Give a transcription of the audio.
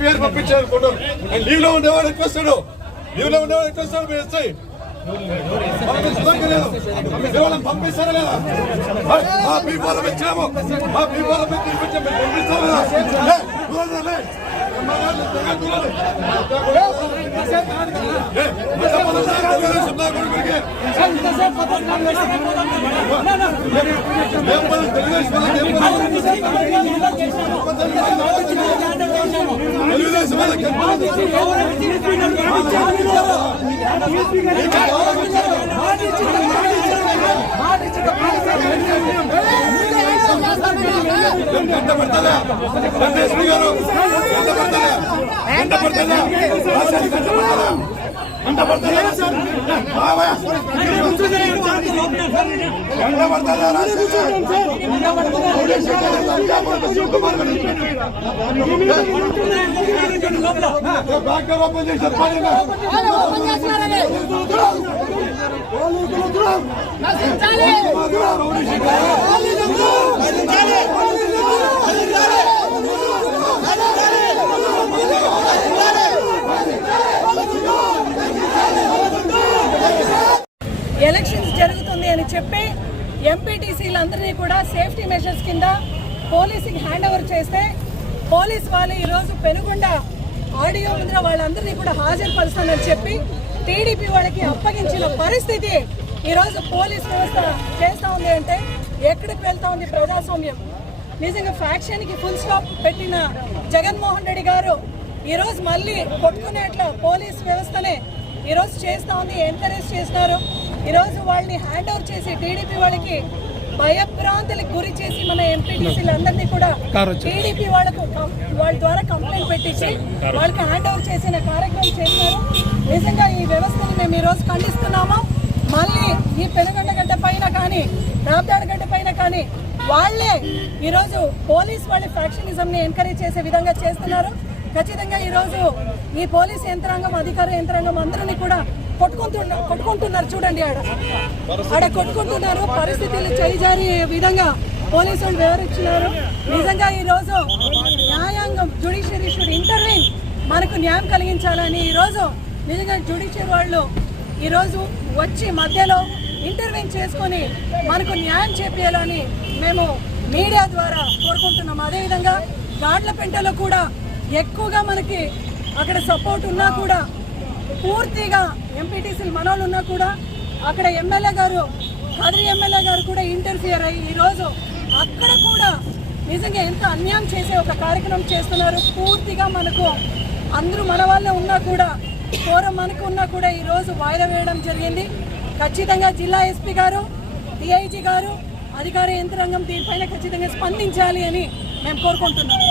పేరు పంపించారు photo leave లో ఉండేవాడు ఎక్కువ వస్తాడు మీ ఎస్ఐ పంపిస్తారా లేదా మా పీపాలం ఇచ్చాము మా పీపాలం పంపిస్తారా ఎలక్షన్స్ జరుగుతుంది అని చెప్పి ఎంపీటీసీలందరినీ కూడా సేఫ్టీ మెజర్స్ కింద పోలీసుకి హ్యాండ్ ఓవర్ చేస్తే పోలీస్ వాళ్ళు ఈరోజు పెనుగొండ ఆడియో ముందర వాళ్ళందరినీ కూడా హాజరుపరుస్తానని చెప్పి టీడీపీ వాళ్ళకి అప్పగించిన పరిస్థితి ఈరోజు పోలీస్ వ్యవస్థ చేస్తూ ఉంది. అంటే ఎక్కడికి వెళ్తా ఉంది ప్రజాస్వామ్యం? నిజంగా ఫ్యాక్షన్కి ఫుల్ స్టాప్ పెట్టిన జగన్మోహన్ రెడ్డి గారు ఈరోజు మళ్ళీ కొట్టుకునేట్లా పోలీస్ వ్యవస్థనే ఈరోజు చేస్తూ ఉంది. ఎంకరేజ్ చేస్తున్నారు. ఈరోజు వాళ్ళని హ్యాండ్ ఓవర్ చేసి టీడీపీ వాళ్ళకి భయభ్రాంతులకు గురి చేసి మన ఎంపీటీసీలందరినీ కూడా టీడీపీ వాళ్ళ ద్వారా కంప్లైంట్ పెట్టించి వాళ్ళకి హ్యాండ్ ఓవర్ చేసిన కార్యక్రమం చేశారు. నిజంగా ఈ వ్యవస్థను మేము ఈరోజు ఖండిస్తున్నాము. మళ్ళీ ఈ పెనుగొండ గడ్డ పైన కానీ రామదాడ గడ్డ పైన కానీ వాళ్లే ఈరోజు పోలీస్ వాళ్ళ ఫ్యాక్షనిజంని ఎంకరేజ్ చేసే విధంగా చేస్తున్నారు. ఖచ్చితంగా ఈరోజు ఈ పోలీస్ యంత్రాంగం అధికార యంత్రాంగం అందరినీ కూడా కొట్టుకుంటున్నారు. చూడండి ఆడ కొట్టుకుంటున్నారు. పరిస్థితులు చేజారి విధంగా పోలీసు వాళ్ళు వివరించినారు. నిజంగా ఈరోజు న్యాయాంగం జ్యుడిషియరీ షుడ్ ఇంటర్వీన్ మనకు న్యాయం కలిగించాలని ఈరోజు నిజంగా జ్యుడిషియరీ వాళ్ళు ఈరోజు వచ్చి మధ్యలో ఇంటర్వీన్ చేసుకొని మనకు న్యాయం చేపియాలని మేము మీడియా ద్వారా కోరుకుంటున్నాం. అదేవిధంగా గాడ్లపెంటలో కూడా ఎక్కువగా మనకి అక్కడ సపోర్ట్ ఉన్నా కూడా పూర్తిగా ఎంపీటీసీలు మనోళ్ళు ఉన్నా కూడా అక్కడ ఎమ్మెల్యే గారు కదిరి ఎమ్మెల్యే గారు కూడా ఇంటర్ఫియర్ అయ్యి ఈరోజు అక్కడ కూడా నిజంగా ఎంత అన్యాయం చేసే ఒక కార్యక్రమం చేస్తున్నారు. పూర్తిగా మనకు అందరూ మన వాళ్ళే ఉన్నా కూడా కోరం మనకు ఉన్నా కూడా ఈరోజు వాయిదా వేయడం జరిగింది. ఖచ్చితంగా జిల్లా ఎస్పీ గారు డిఐజీ గారు అధికార యంత్రాంగం దీనిపైన ఖచ్చితంగా స్పందించాలి అని మేము కోరుకుంటున్నాం.